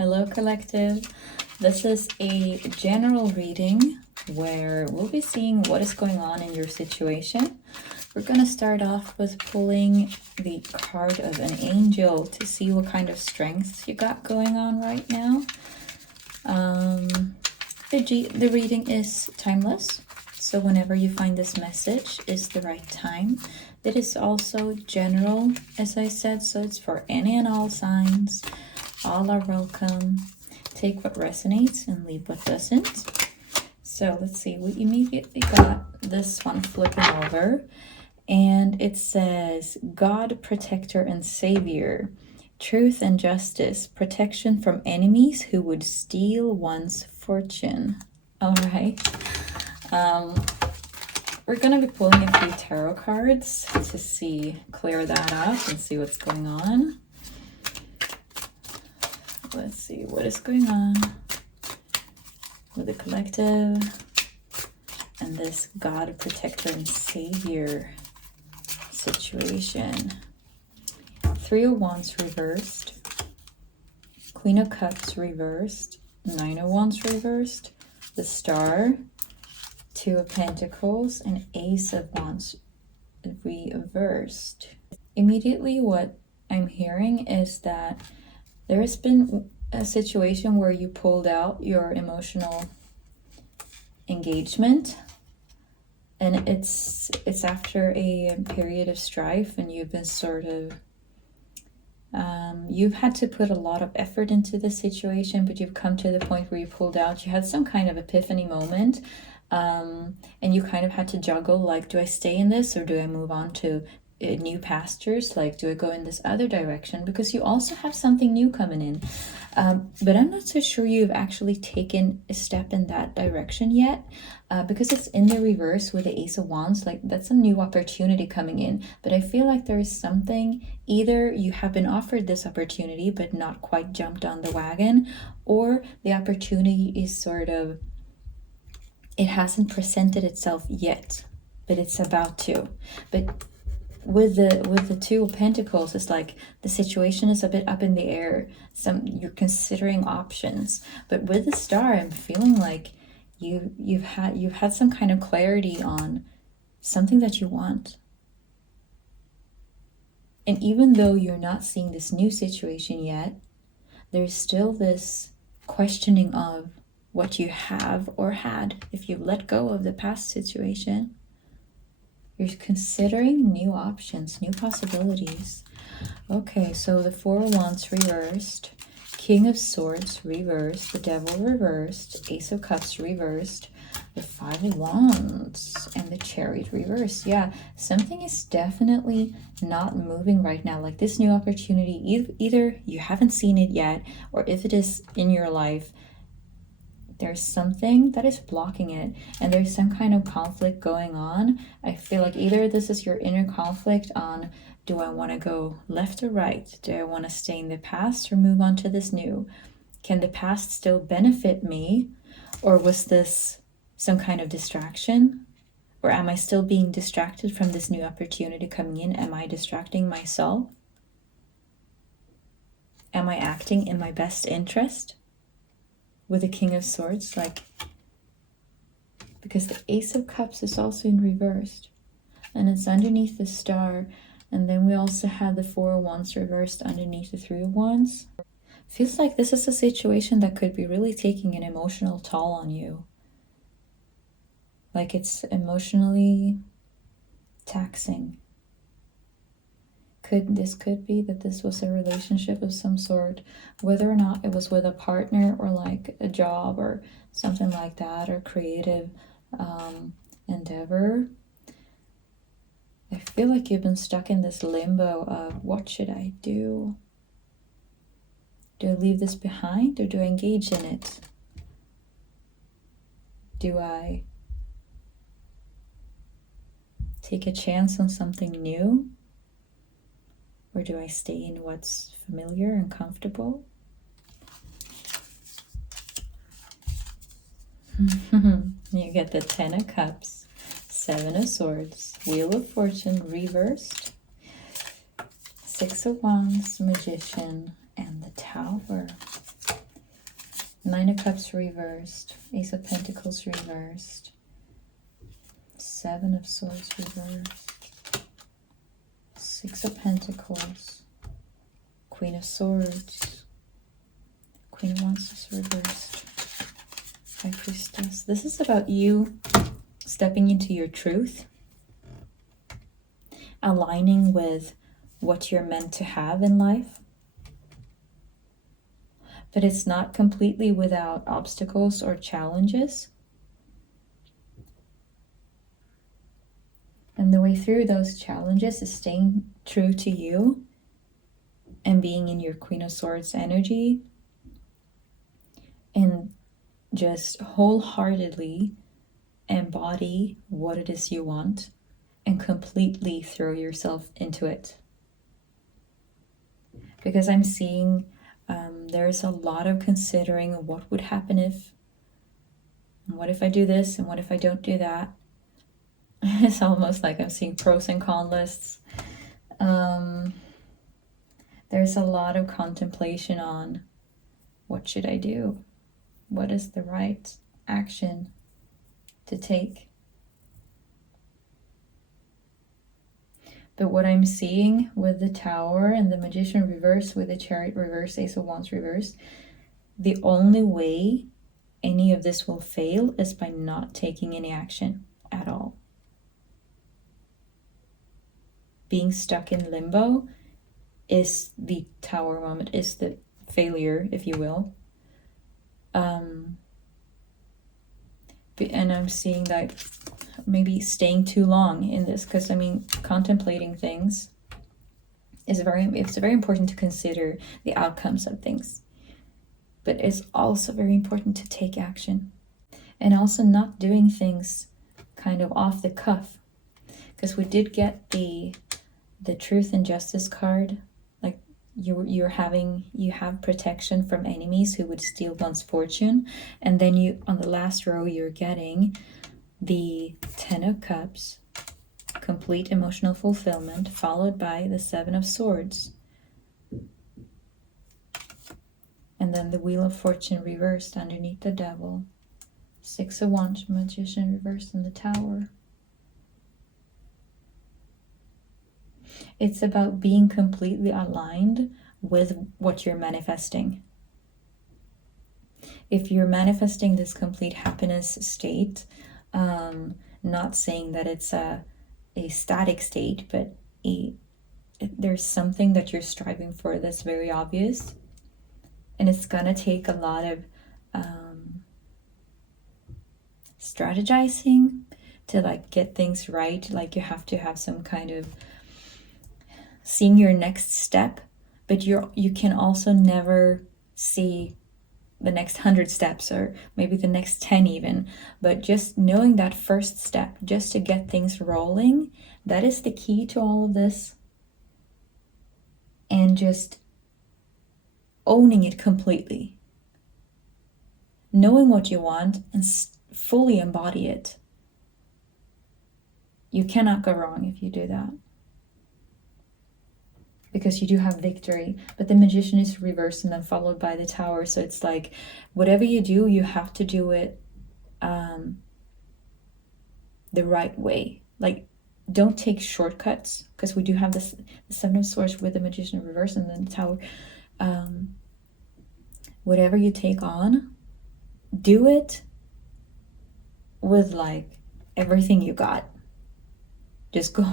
Hello, collective. This is a general reading where we'll be seeing what is going on in your situation. We're going to start off with pulling the card of an angel to see what kind of strengths you got going on right now. The reading is timeless, so whenever you find this message is the right time. It is also general, as I said, so it's for any and all signs. All are welcome. Take what resonates and leave what doesn't. So let's see, we immediately got this one flipping over, and it says God, protector and savior, truth and justice, protection from enemies who would steal one's fortune. All right. We're going to be pulling a few tarot cards to clear that up and see what's going on. Let's see what is going on with the collective and this God, protector and savior situation. Three of Wands reversed, Queen of Cups reversed, Nine of Wands reversed, the Star, Two of Pentacles, and Ace of Wands reversed. Immediately what I'm hearing is that there has been a situation where you pulled out your emotional engagement, and it's after a period of strife, and you've been sort of you've had to put a lot of effort into the situation, but you've come to the point where you pulled out. You had some kind of epiphany moment, and you kind of had to juggle, like, do I stay in this or do I move on to new pastures? Like, do I go in this other direction? Because you also have something new coming in, but I'm not so sure you've actually taken a step in that direction yet, because it's in the reverse with the Ace of Wands. Like, that's a new opportunity coming in, but I feel like there is something, either you have been offered this opportunity but not quite jumped on the wagon, or the opportunity is sort of, it hasn't presented itself yet, but it's about to. But with the Two of Pentacles, it's like the situation is a bit up in the air. You're considering options, but with the Star, I'm feeling like you've had some kind of clarity on something that you want. And even though you're not seeing this new situation yet, there's still this questioning of what you have or had if you've let go of the past situation. You're considering new options, new possibilities. Okay, so the Four of Wands reversed, King of Swords reversed, the Devil reversed, Ace of Cups reversed, the Five of Wands, and the Chariot reversed. Yeah, something is definitely not moving right now. Like, this new opportunity, either you haven't seen it yet, or if it is in your life, there's something that is blocking it, and there's some kind of conflict going on. I feel like either this is your inner conflict on, do I want to go left or right? Do I want to stay in the past or move on to this new? Can the past still benefit me? Or was this some kind of distraction? Or am I still being distracted from this new opportunity coming in? Am I distracting myself? Am I acting in my best interest? With the King of Swords, like, because the Ace of Cups is also in reversed, and it's underneath the Star, and then we also have the Four of Wands reversed underneath the Three of Wands. Feels like this is a situation that could be really taking an emotional toll on you. Like, it's emotionally taxing. This could be that this was a relationship of some sort, whether or not it was with a partner or like a job or something like that, or creative endeavor. I feel like you've been stuck in this limbo of, what should I do? Do I leave this behind or do I engage in it? Do I take a chance on something new? Or do I stay in what's familiar and comfortable? You get the Ten of Cups, Seven of Swords, Wheel of Fortune reversed, Six of Wands, Magician, and the Tower. Nine of Cups reversed. Ace of Pentacles reversed. Seven of Swords reversed. Six of Pentacles. Queen of Swords. Queen of Wands reversed. High Priestess. This is about you stepping into your truth, aligning with what you're meant to have in life. But it's not completely without obstacles or challenges. And the way through those challenges is staying true to you and being in your Queen of Swords energy and just wholeheartedly embody what it is you want and completely throw yourself into it. Because I'm seeing there's a lot of considering what would happen if, and what if I do this, and what if I don't do that. It's almost like I'm seeing pros and cons lists. There's a lot of contemplation on what should I do? What is the right action to take? But what I'm seeing with the Tower and the Magician reverse, with the Chariot reverse, Ace of Wands reverse, the only way any of this will fail is by not taking any action at all. Being stuck in limbo is the Tower moment, is the failure, if you will. And I'm seeing that maybe staying too long in this, because I mean, contemplating things is it's very important to consider the outcomes of things, but it's also very important to take action, and also not doing things kind of off the cuff, because we did get the Truth and Justice card. Like you have protection from enemies who would steal one's fortune, and then you, on the last row, you're getting the Ten of Cups, complete emotional fulfillment, followed by the Seven of Swords, and then the Wheel of Fortune reversed underneath the Devil, Six of Wands, Magician reversed, in the Tower. It's about being completely aligned with what you're manifesting. If you're manifesting this complete happiness state, not saying that it's a static state, but there's something that you're striving for that's very obvious, and it's gonna take a lot of strategizing to like get things right. Like you have to have some kind of seeing your next step, but you can also never see the next 100 steps, or maybe the next 10 even, but just knowing that first step just to get things rolling, that is the key to all of this. And just owning it completely, knowing what you want and fully embody it. You cannot go wrong if you do that, because you do have victory. But the Magician is reversed and then followed by the Tower. So it's like, whatever you do, you have to do it the right way. Like, don't take shortcuts, because we do have the Seven of Swords with the Magician reversed and then the Tower. Whatever you take on, do it with like everything you got. Just go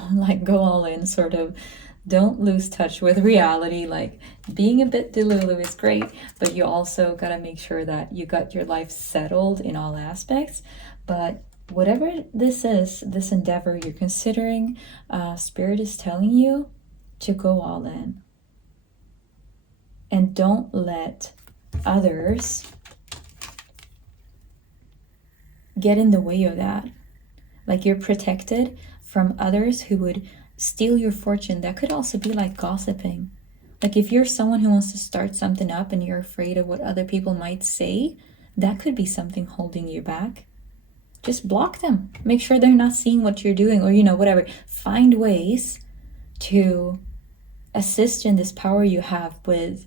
all in, sort of. Don't lose touch with reality. Like, being a bit delulu is great, but you also got to make sure that you got your life settled in all aspects. But whatever this is, this endeavor you're considering, Spirit is telling you to go all in. And don't let others get in the way of that. Like, you're protected from others who would steal your fortune. That could also be like gossiping. Like, if you're someone who wants to start something up and you're afraid of what other people might say, that could be something holding you back. Just block them. Make sure they're not seeing what you're doing, or, you know, whatever. Find ways to assist in this power you have with,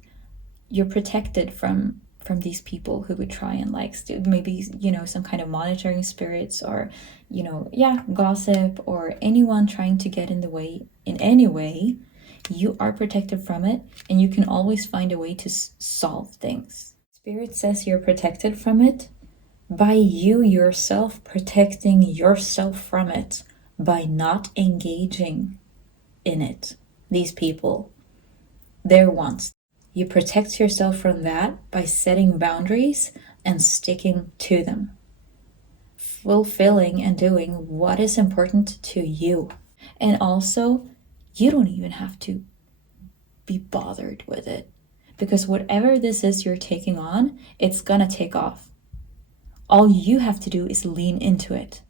you're protected from from these people who would try and like maybe, you know, some kind of monitoring spirits, or, you know, yeah, gossip, or anyone trying to get in the way in any way. You are protected from it, and you can always find a way to solve things. Spirit says you're protected from it by you yourself protecting yourself from it, by not engaging in it. These people, they're ones. You protect yourself from that by setting boundaries and sticking to them, fulfilling and doing what is important to you. And also, you don't even have to be bothered with it, because whatever this is you're taking on, it's gonna take off. All you have to do is lean into it,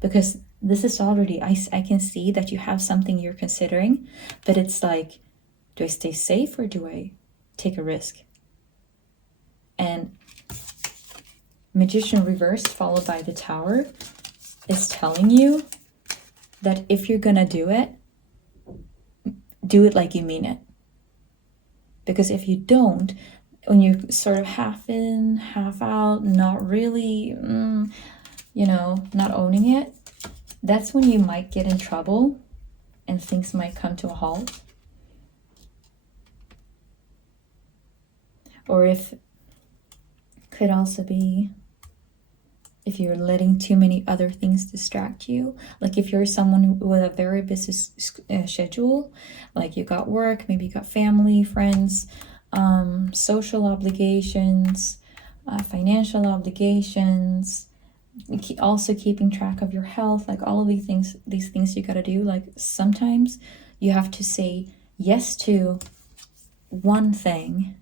because this is already, I can see that you have something you're considering, but it's like, do I stay safe or do I take a risk? And Magician reversed followed by the Tower is telling you that if you're gonna do it like you mean it. Because if you don't, when you're sort of half in, half out, not really, you know, not owning it, that's when you might get in trouble and things might come to a halt. Or if, could also be if you're letting too many other things distract you. Like if you're someone with a very busy schedule, like you got work, maybe you got family, friends, social obligations, financial obligations, also keeping track of your health, like all of these things you got to do. Like sometimes you have to say yes to one thing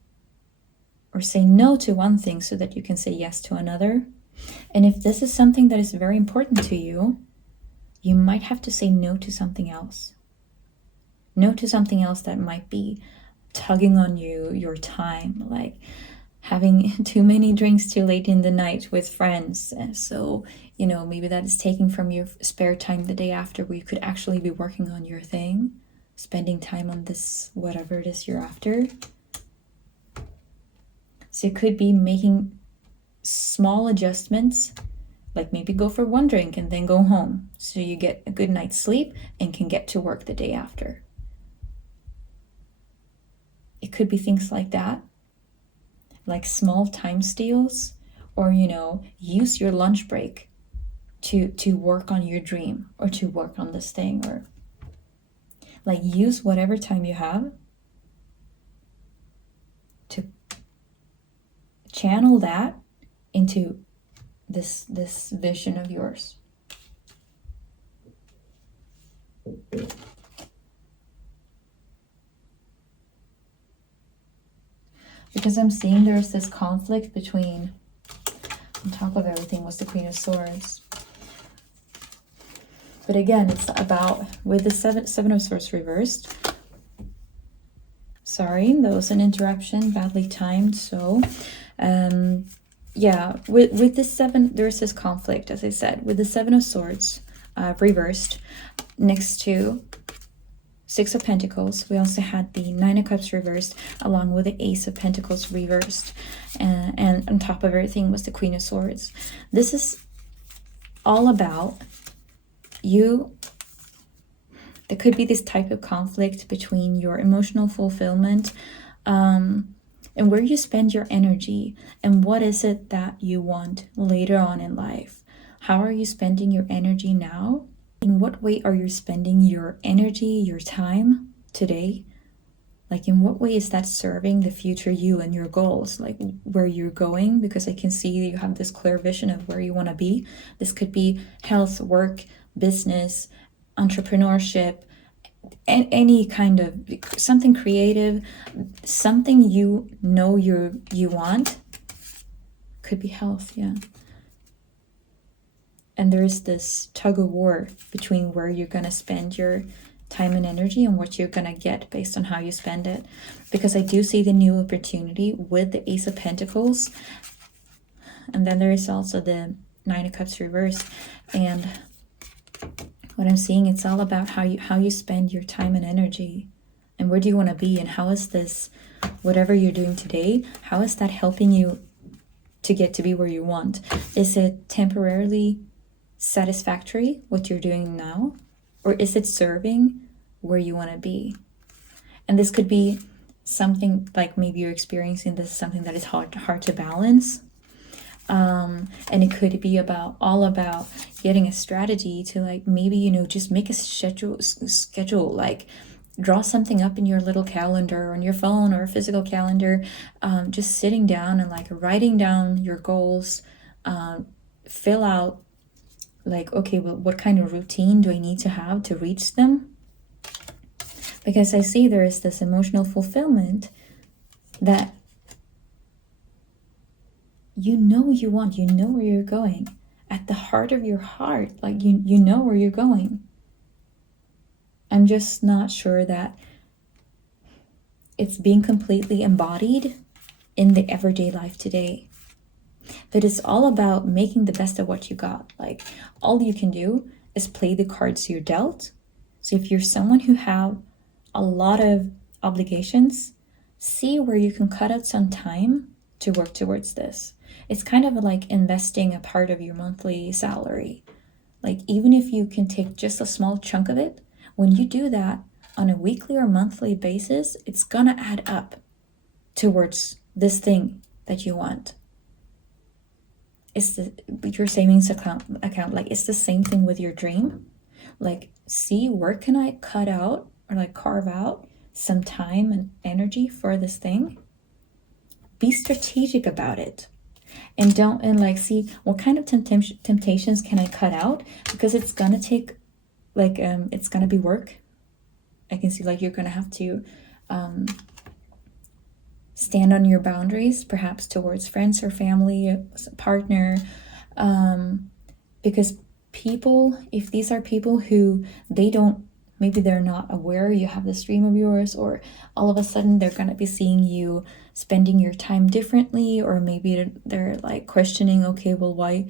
or say no to one thing so that you can say yes to another. And if this is something that is very important to you, you might have to say no to something else. No to something else that might be tugging on your time, like having too many drinks too late in the night with friends. And so, you know, maybe that is taking from your spare time the day after, where you could actually be working on your thing, spending time on this, whatever it is you're after. So it could be making small adjustments, like maybe go for one drink and then go home, so you get a good night's sleep and can get to work the day after. It could be things like that, like small time steals, or, you know, use your lunch break to work on your dream or to work on this thing, or like use whatever time you have to channel that into this vision of yours. Because I'm seeing there's this conflict between, on top of everything was the Queen of Swords. But again, it's about, with the Seven of Swords reversed. Sorry, that was an interruption, badly timed. So, yeah, with the seven, there's this conflict, as I said, with the Seven of Swords reversed next to Six of Pentacles. We also had the Nine of Cups reversed, along with the Ace of Pentacles reversed, and on top of everything was the Queen of Swords. This is all about you. There could be this type of conflict between your emotional fulfillment and where you spend your energy, and what is it that you want later on in life. How are you spending your energy now? In what way are you spending your energy, your time today? Like in what way is that serving the future you and your goals, like where you're going? Because I can see you have this clear vision of where you want to be. This could be health, work, business, entrepreneurship, and any kind of something creative, something you know you want. Could be health, yeah. And there's this tug of war between where you're going to spend your time and energy and what you're going to get based on how you spend it. Because I do see the new opportunity with the Ace of Pentacles. And then there is also the Nine of Cups reversed. And what I'm seeing, it's all about how you spend your time and energy And where do you want to be? And how is this, whatever you're doing today, how is that helping you to get to be where you want? Is it temporarily satisfactory, what you're doing now? Or is it serving where you want to be? And this could be something like maybe you're experiencing this, something that is hard to balance. And it could be all about getting a strategy to, like, maybe, you know, just make a schedule, like draw something up in your little calendar on your phone or a physical calendar, just sitting down and like writing down your goals, fill out like, okay, well, what kind of routine do I need to have to reach them? Because I see there is this emotional fulfillment that you know you want, you know where you're going. At the heart of your heart, like you know where you're going. I'm just not sure that it's being completely embodied in the everyday life today. But it's all about making the best of what you got. Like, all you can do is play the cards you're dealt. So if you're someone who have a lot of obligations, see where you can cut out some time to work towards this. It's kind of like investing a part of your monthly salary. Like, even if you can take just a small chunk of it, when you do that on a weekly or monthly basis, it's gonna add up towards this thing that you want. It's your savings account. Like, it's the same thing with your dream. Like, see, where can I cut out or like carve out some time and energy for this thing? Be strategic about it. And like, see what kind of temptations can I cut out, because it's gonna take like it's gonna be work. I can see like you're gonna have to stand on your boundaries, perhaps towards friends or family, partner, because people, if these are people who maybe they're not aware you have this dream of yours, or all of a sudden they're going to be seeing you spending your time differently, or maybe they're like questioning, okay, well, why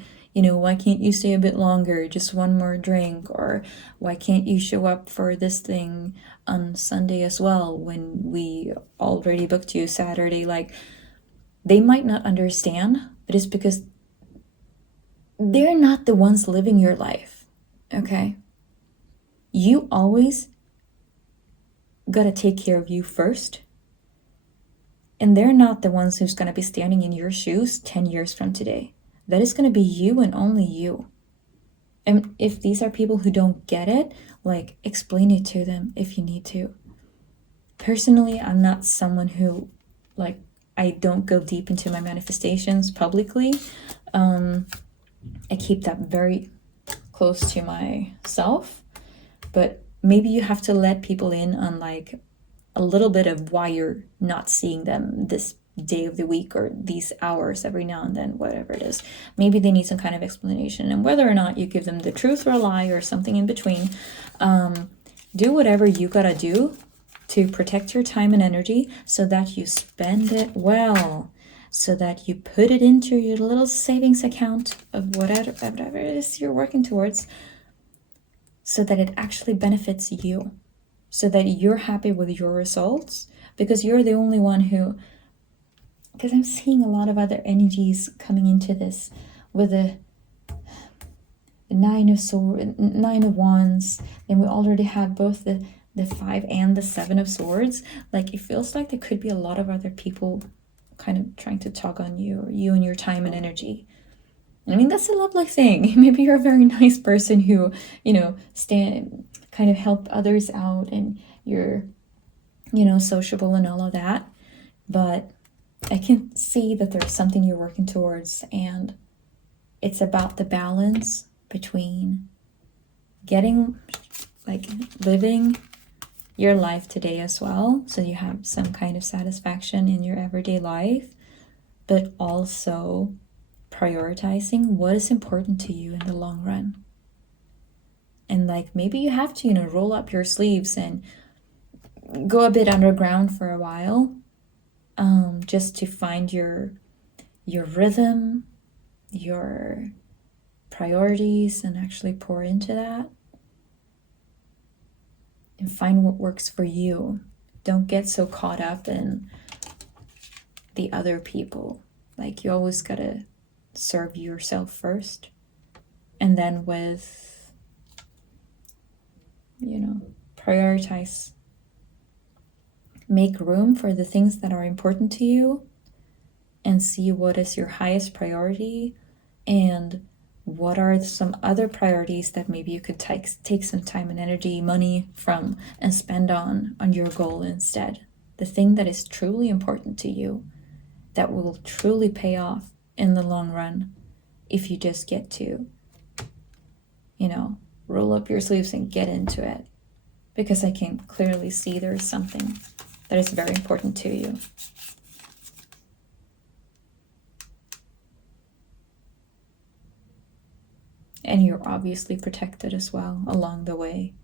can't you stay a bit longer, just one more drink, or why can't you show up for this thing on Sunday as well when we already booked you Saturday? Like, they might not understand, but it's because they're not the ones living your life, okay? You always gotta take care of you first. And they're not the ones who's gonna be standing in your shoes 10 years from today. That is gonna be you and only you. And if these are people who don't get it, like, explain it to them if you need to. Personally, I'm not someone who, like, I don't go deep into my manifestations publicly. I keep that very close to myself. But maybe you have to let people in on like a little bit of why you're not seeing them this day of the week or these hours every now and then, whatever it is. Maybe they need some kind of explanation, and whether or not you give them the truth or a lie or something in between, do whatever you gotta do to protect your time and energy so that you spend it well, so that you put it into your little savings account of whatever it is you're working towards, so that it actually benefits you, so that you're happy with your results, because you're the only one who, because I'm seeing a lot of other energies coming into this with the Nine of Wands, and we already had both the 5 and the 7 of Swords. Like, it feels like there could be a lot of other people kind of trying to tug on you, or you and your time and energy. I mean, that's a lovely thing. Maybe you're a very nice person who, kind of help others out, and you're, sociable and all of that. But I can see that there's something you're working towards, and it's about the balance between living your life today as well, so you have some kind of satisfaction in your everyday life, but also prioritizing what is important to you in the long run. And like, maybe you have to, roll up your sleeves and go a bit underground for a while, just to find your rhythm, your priorities, and actually pour into that and find what works for you. Don't get so caught up in the other people. Like, you always gotta serve yourself first. And then with, prioritize. Make room for the things that are important to you and see what is your highest priority and what are some other priorities that maybe you could take some time and energy, money from, and spend on your goal instead. The thing that is truly important to you, that will truly pay off in the long run if you just get to, roll up your sleeves and get into it. Because I can clearly see there's something that is very important to you. And you're obviously protected as well along the way.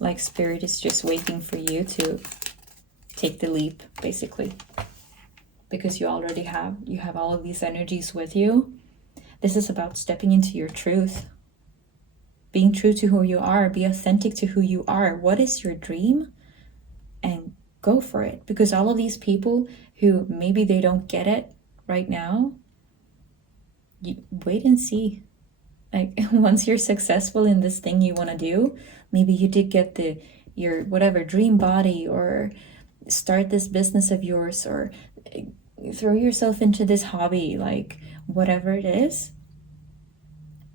Like, Spirit is just waiting for you to take the leap, basically. Because you already have all of these energies with you. This is about stepping into your truth. Being true to who you are. Be authentic to who you are. What is your dream? And go for it. Because all of these people who maybe they don't get it right now, you wait and see. Like, once you're successful in this thing you want to do, maybe you did get your whatever dream body, or start this business of yours, or throw yourself into this hobby, like whatever it is.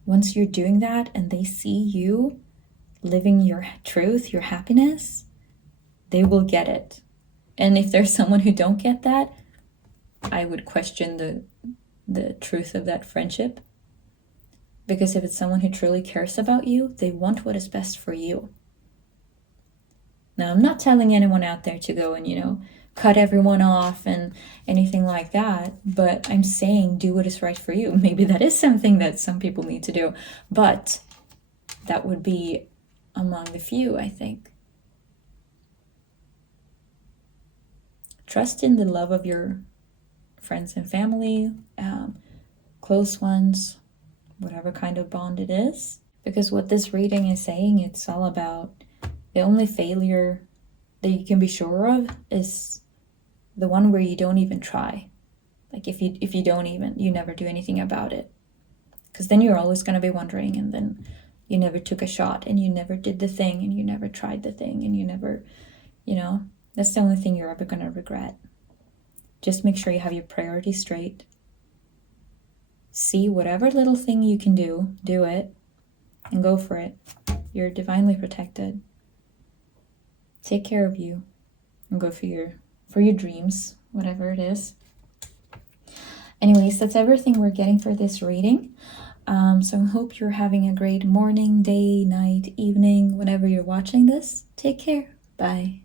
Once you're doing that and they see you living your truth, your happiness, they will get it. And if there's someone who don't get that, I would question the truth of that friendship. Because if it's someone who truly cares about you, they want what is best for you. Now, I'm not telling anyone out there to go and, cut everyone off and anything like that. But I'm saying do what is right for you. Maybe that is something that some people need to do. But that would be among the few, I think. Trust in the love of your friends and family, close ones, whatever kind of bond it is. Because what this reading is saying, it's all about the only failure that you can be sure of is the one where you don't even try. Like, if you don't even, you never do anything about it. Because then you're always going to be wondering, and then you never took a shot, and you never did the thing, and you never tried the thing, and you never, that's the only thing you're ever going to regret. Just make sure you have your priorities straight. See whatever little thing you can do it, and go for it. You're divinely protected. Take care of you, and go for your dreams, whatever it is. Anyways, that's everything we're getting for this reading. So I hope you're having a great morning, day, night, evening, whenever you're watching this. Take care. Bye.